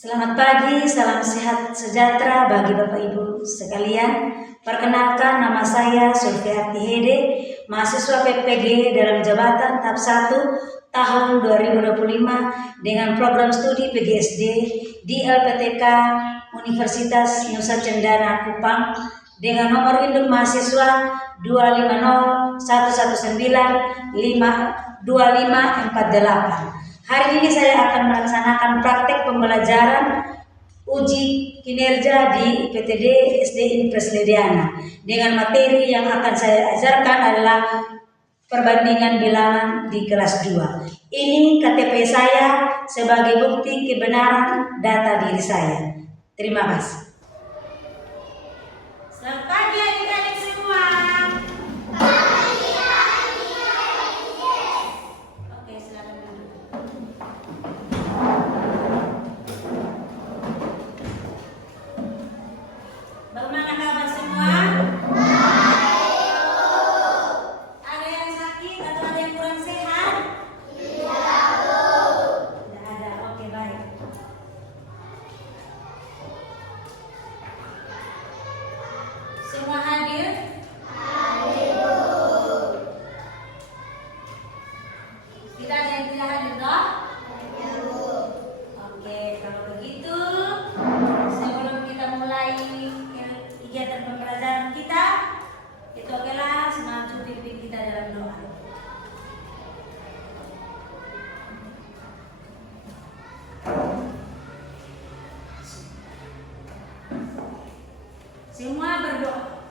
Selamat pagi, salam sehat sejahtera bagi Bapak Ibu sekalian. Perkenalkan, nama saya Sulfiati Hede, mahasiswa PPG dalam jabatan tahap 1 tahun 2025 dengan program studi PGSD di LPTK Universitas Nusa Cendana Kupang dengan nomor induk mahasiswa 25011952548. Hari ini saya akan melaksanakan praktek pembelajaran uji kinerja di IPTD SD Impres Lediana. Dengan materi yang akan saya ajarkan adalah perbandingan bilangan di kelas 2. Ini KTP saya sebagai bukti kebenaran data diri saya. Terima kasih. Selamat pagi adik-adik semua. Oke, silakan duduk. Bagaimana kabar semua? Ada yang sakit atau ada yang kurang sehat? Tidak ada. Oke, baik. Semua hadir? Tidak ada yang tidak hadir, toh? Oke, kalau begitu sebelum kita mulai kegiatan pembelajaran kita, itu okelah maju pimpin kita dalam doa. Semua berdoa.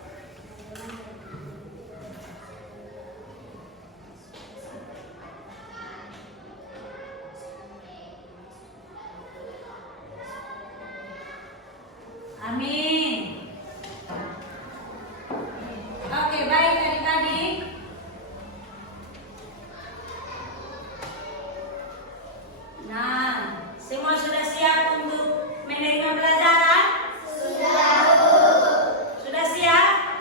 Amin. Oke, baik adik-adik. Nah, semua sudah siap untuk menerima pelajaran? Sudah siap?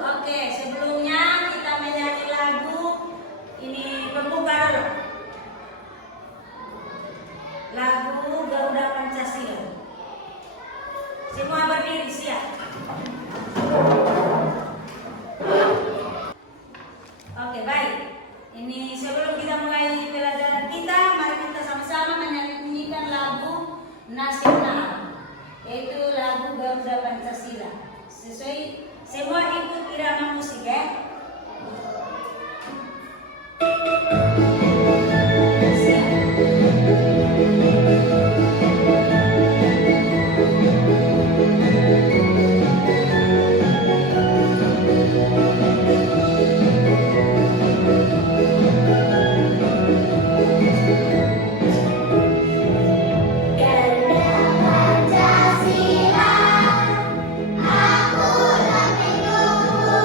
Oke, sebelumnya kita menyanyi lagu ini pembuka dulu. Lagu Garuda Pancasila. Semua berdiri siap. Oke, baik. Ini sebelum kita mulai pelajaran kita, mari kita sama-sama menyanyikan lagu nasional, yaitu lagu Garuda Pancasila. Sesuai, semua ikut irama musik ya. Aku lebih dulu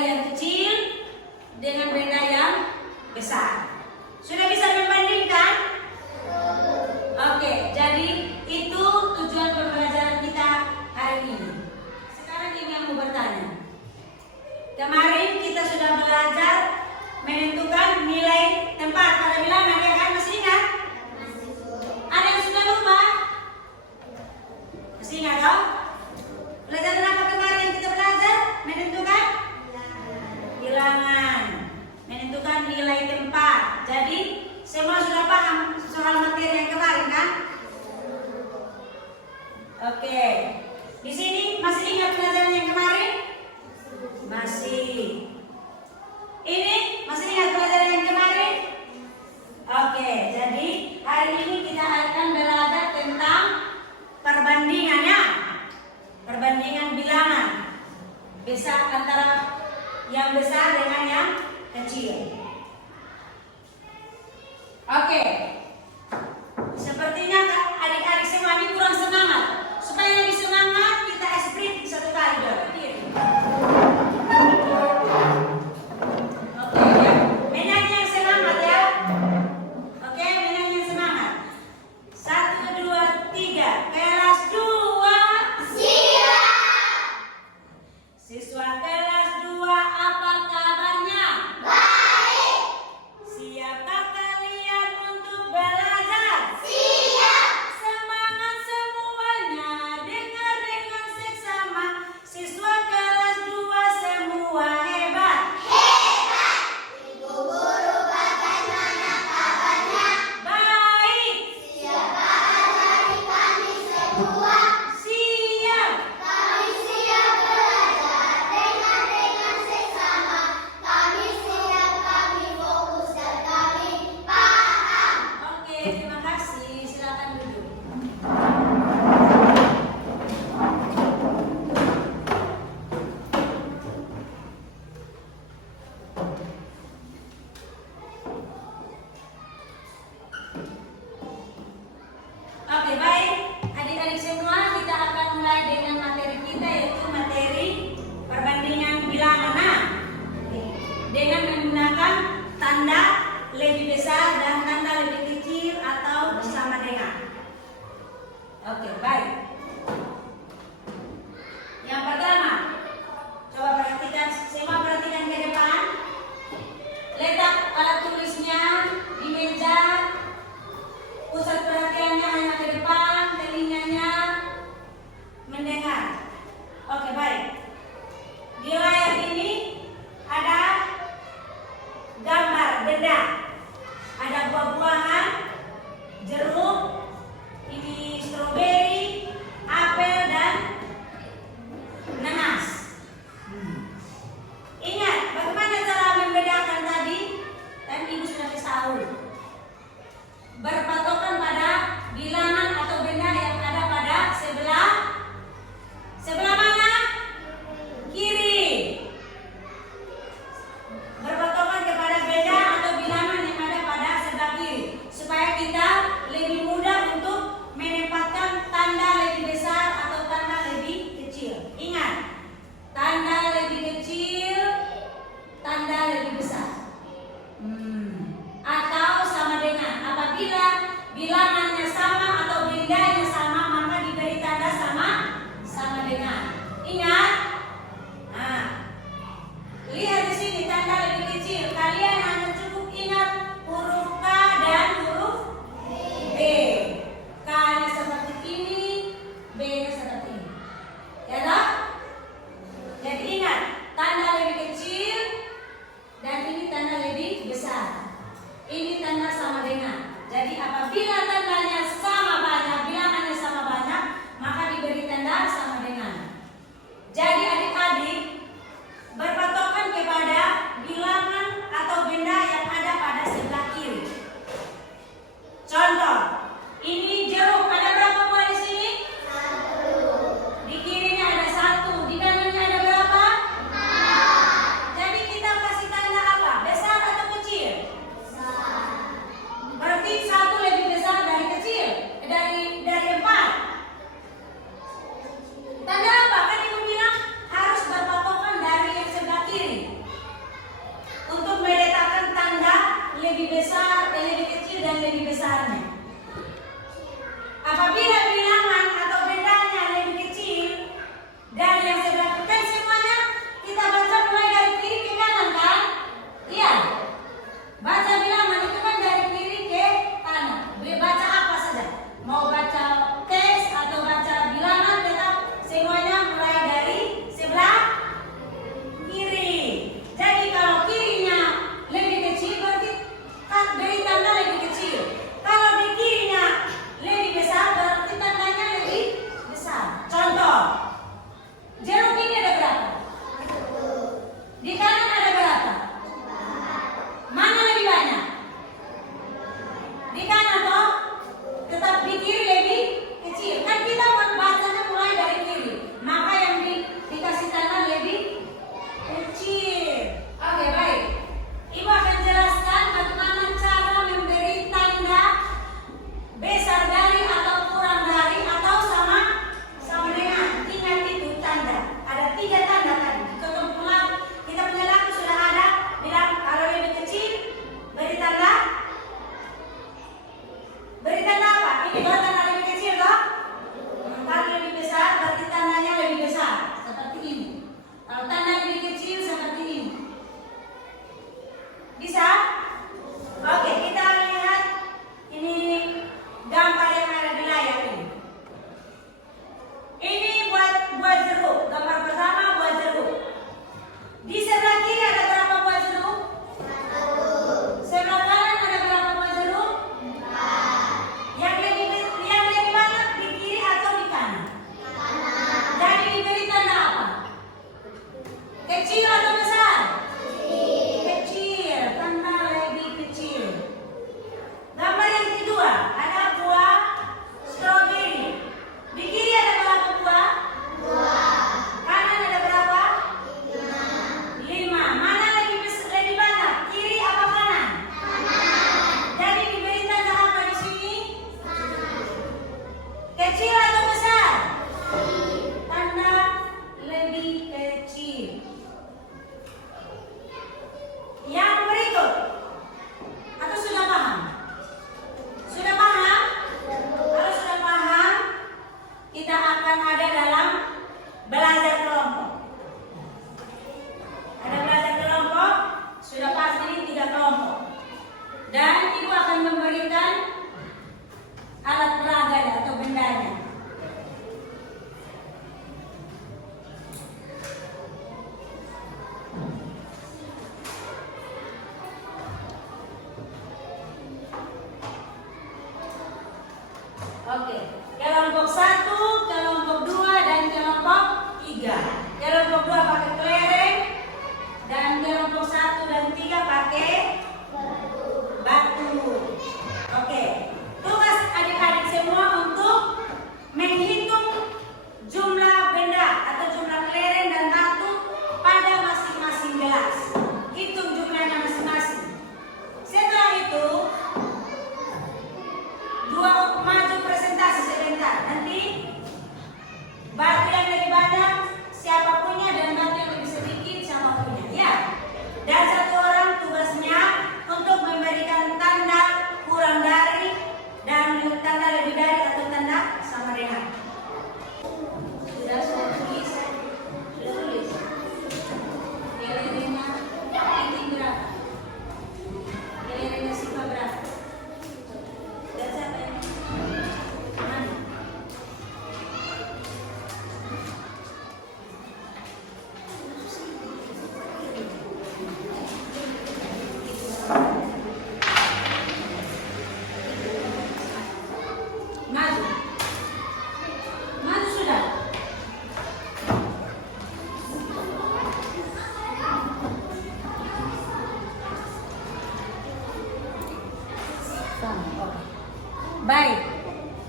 yang kecil dengan benda yang besar. Sudah bisa membandingkan? Oke, jadi itu tujuan pembelajaran kita hari ini. Sekarang ini yang mau bertanya. Kemarin kita sudah belajar menentukan nilai tempat pada bilangan, ya kan? Masih ingat? Ada yang sudah lupa? Masih ingat dong? Pelajaran apa kemarin yang kita belajar? Menentukan bilangan, menentukan nilai tempat. Jadi semua sudah paham soal materi yang kemarin kan? Oke. Di sini masih ingat pelajaran yang kemarin? Masih. Ini masih ingat pelajaran yang kemarin? Oke, jadi hari ini kita akan belajar tentang perbandingannya. Perbandingan bilangan. Besar antara yang besar dengan yang kecil. Oke. Sepertinya adik-adik semua ini kurang semangat. Supaya lebih semangat, kita esprit satu kali dulu. Oke, ya. Menyanyi yang semangat ya. Oke, menyanyi yang semangat. 1, 2, 3. Kelas 2. Siap. Siswa kelas 2, apa kabarnya? Baik. Siapkah kalian untuk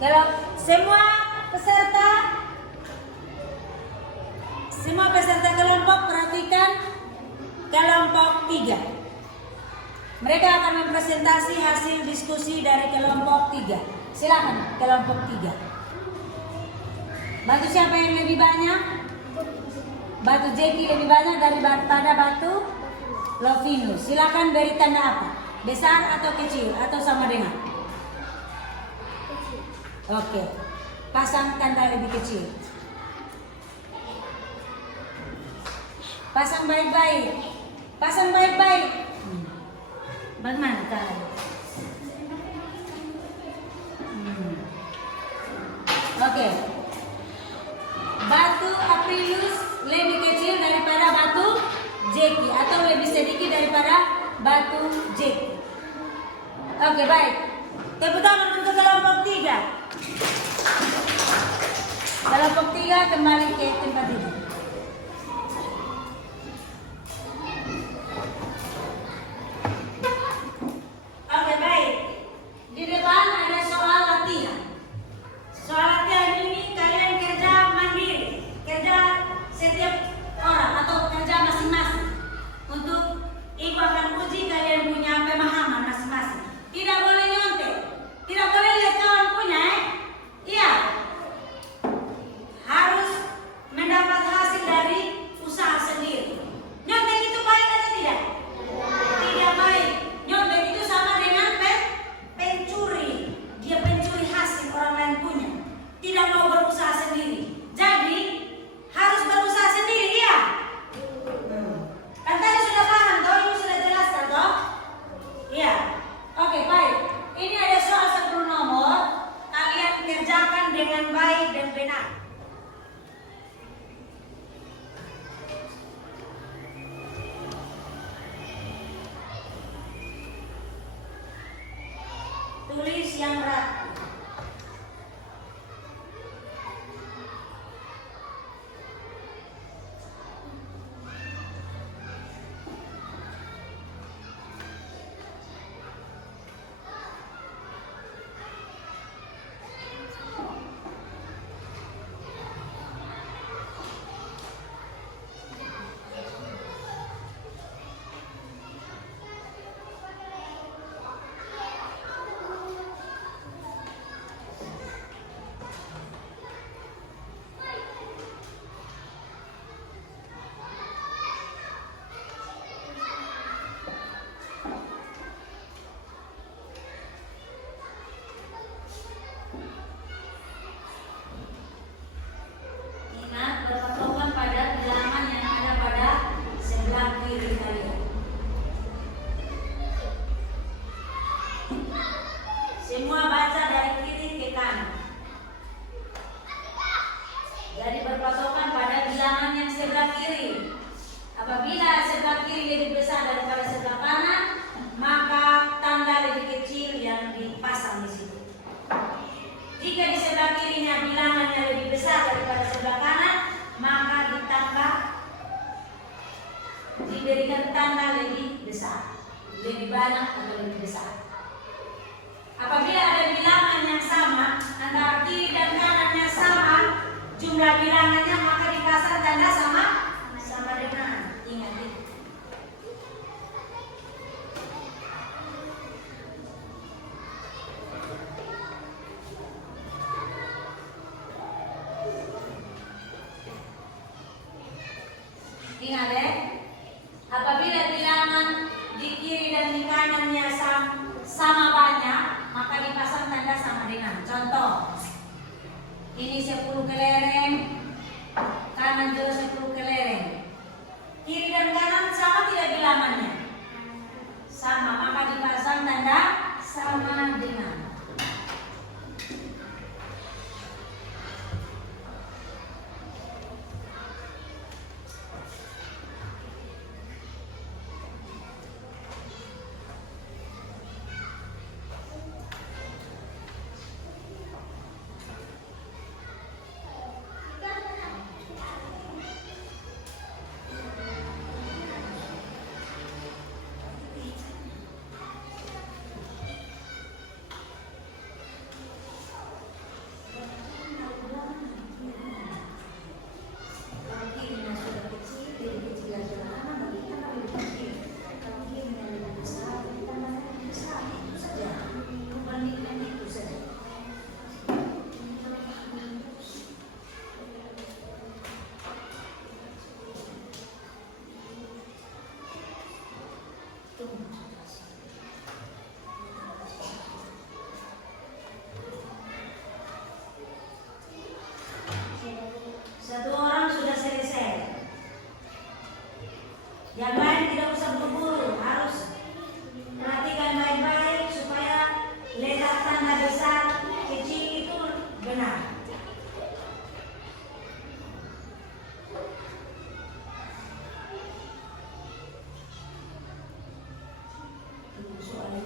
Kalau semua peserta kelompok perhatikan kelompok 3. Mereka akan mempresentasi hasil diskusi dari kelompok 3. Silakan kelompok 3. Batu siapa yang lebih banyak? Batu Jeki lebih banyak daripada batu Lovinus. Silakan beri tanda apa? Besar atau kecil atau sama dengan? Oke. Pasang tanda lebih kecil. Pasang baik-baik. Pasang baik-baik. Bagaimana cara? Oke. Batu Aprilius lebih kecil daripada batu Jeki atau lebih sedikit daripada batu Jeki. Oke, baik. Tepuk tangan untuk kelompok 3. Kelompok 3 kembali ke tempat ini. Oke, baik. Di depan ada soal latihan. Soal latihan ini kalian kerja mandiri, kerja setiap orang atau kerja masing-masing. Untuk ibu akan uji kalian punya pemahaman masing-masing. Tidak boleh nyontek, tidak boleh lihat kawan punya, iya. Harus mendapat hasil dari usaha sendiri. Nyontek itu baik atau tidak? Tidak baik. Nyontek itu sama dengan pencuri. Dia pencuri hasil orang lain punya. Tidak mau berusaha sendiri. Jadi harus berusaha sendiri, ya. Kan tadi sudah paham toh, ini sudah jelaskan toh? Iya. Oke, baik. Ini ada soal 10 nomor. Kalian kerjakan dengan baik dan benar. Tulis yang rapi. Ingat, berpatokan pada bilangan yang ada pada sebelah kiri kalian. Semua baca dari kiri ke kanan. Jadi berpatokan pada bilangan yang sebelah kiri. Apabila sebelah kiri lebih besar daripada sebelah kanan, maka tanda lebih kecil yang dipasang di situ. Jika di sebelah kirinya bilangannya lebih besar daripada sebelah kanan, maka ditambah, diberikan tanda lebih besar, lebih banyak atau lebih besar. Apabila ada bilangan yang sama antara kiri dan kanannya sama jumlah bilangannya, maka dipasang tanda sama dengan. Ingat itu. Ingat ya, apabila bilangan di kiri dan di kanannya sama banyak, maka dipasang tanda sama dengan. Contoh, ini 10 kelereng, kanan juga 10 kelereng. Kiri dan kanan sama tidak bilangannya? Sama, maka dipasang tanda sama dengan.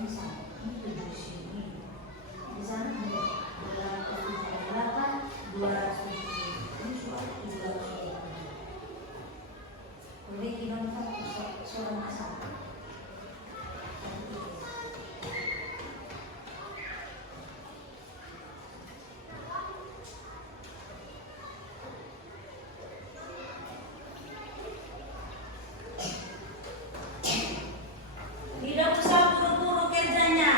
ini sama. Ini 7 ini. Di sana ada 8, 200. Ini soal 200. Boleh gimana Pak? Soal masalah. Tidak usah buru-buru kerjanya.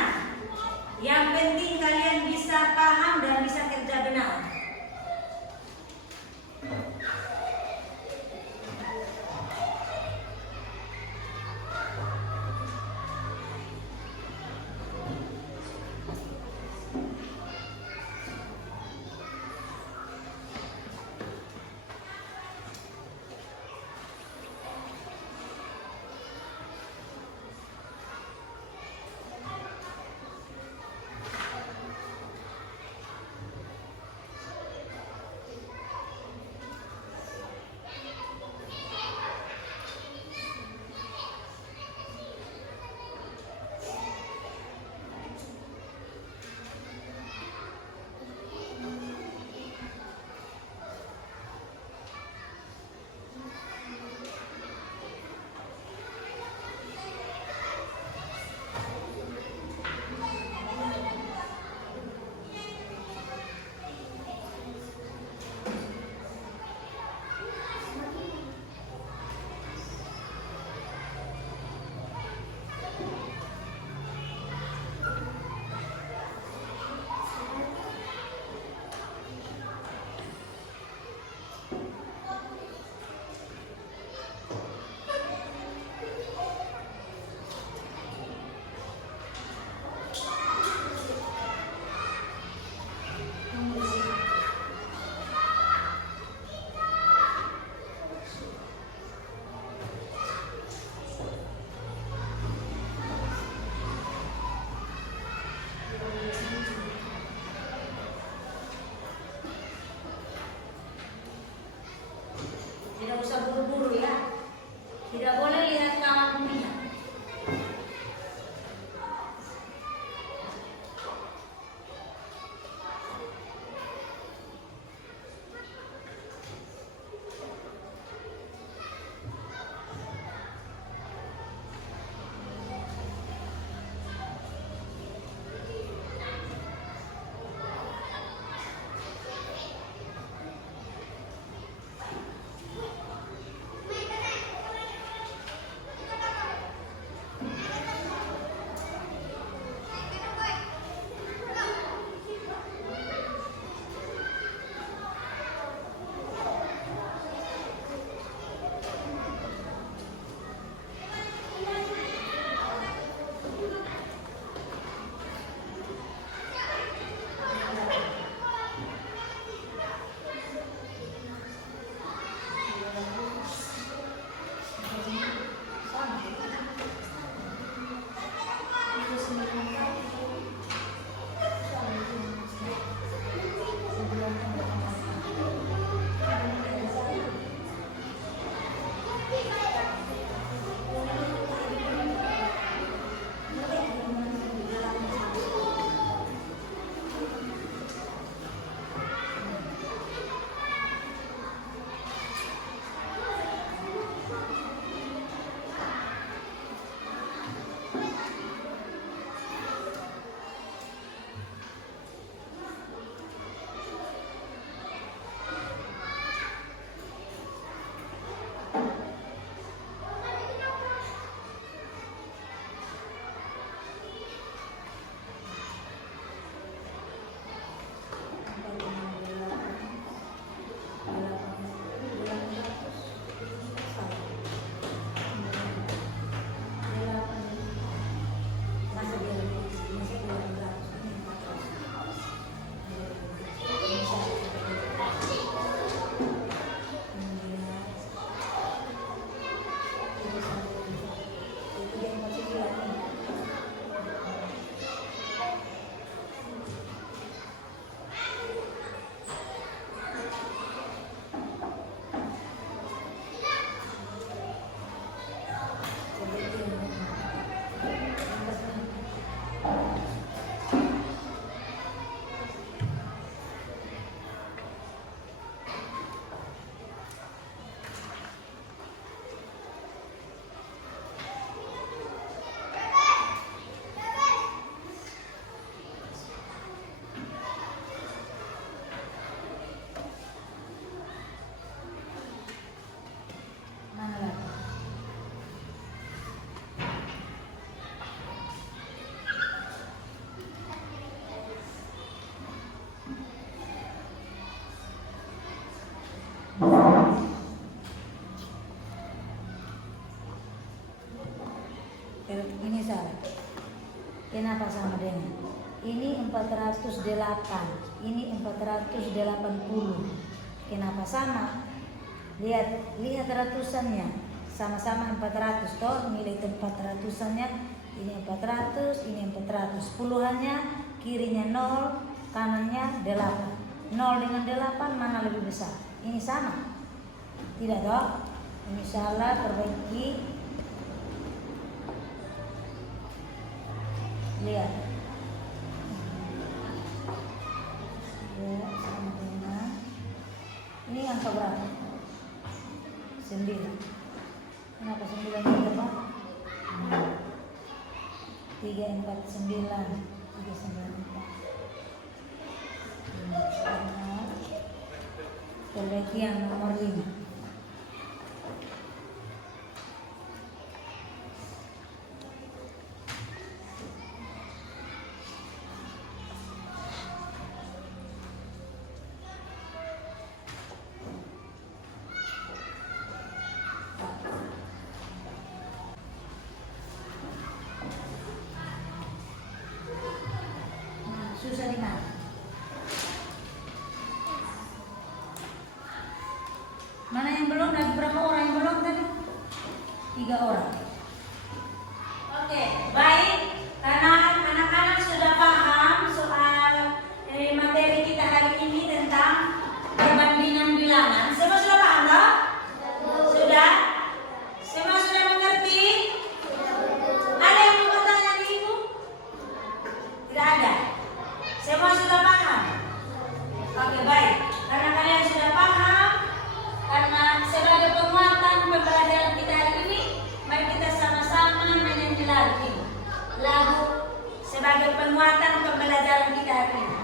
Ini salah. Kenapa sama dengan? Ini 408, ini 480. Kenapa sama? Lihat ratusannya. Sama-sama 400 toh, nilai tempat ratusannya. Ini 400, ini 400. Puluhannya kirinya 0, kanannya 8. 0 dengan 8 mana lebih besar? Ini sama. Tidak toh? Ini salah, perbaiki. Lihat. Ya, sama dengan. Ini angka berapa? 9. Kenapa 9 meter, Pak? 349. 394. Perbaiki yang nomor 5. Susah di mana? Mana yang belum? Lagi berapa orang yang belum tadi? 3 orang. Oke, baik. Karena anak-anak sudah paham soal materi kita hari ini tentang perbandingan bilangan. Semua sudah paham, toh? Sudah? Semua sudah mengerti? Ada yang mau bertanya di Ibu? Tidak ada. Semua sudah paham? Oke, baik. Karena kalian sudah paham, karena sebagai penguatan pembelajaran kita hari ini, mari kita sama-sama menyanyi lagu sebagai penguatan pembelajaran kita hari ini.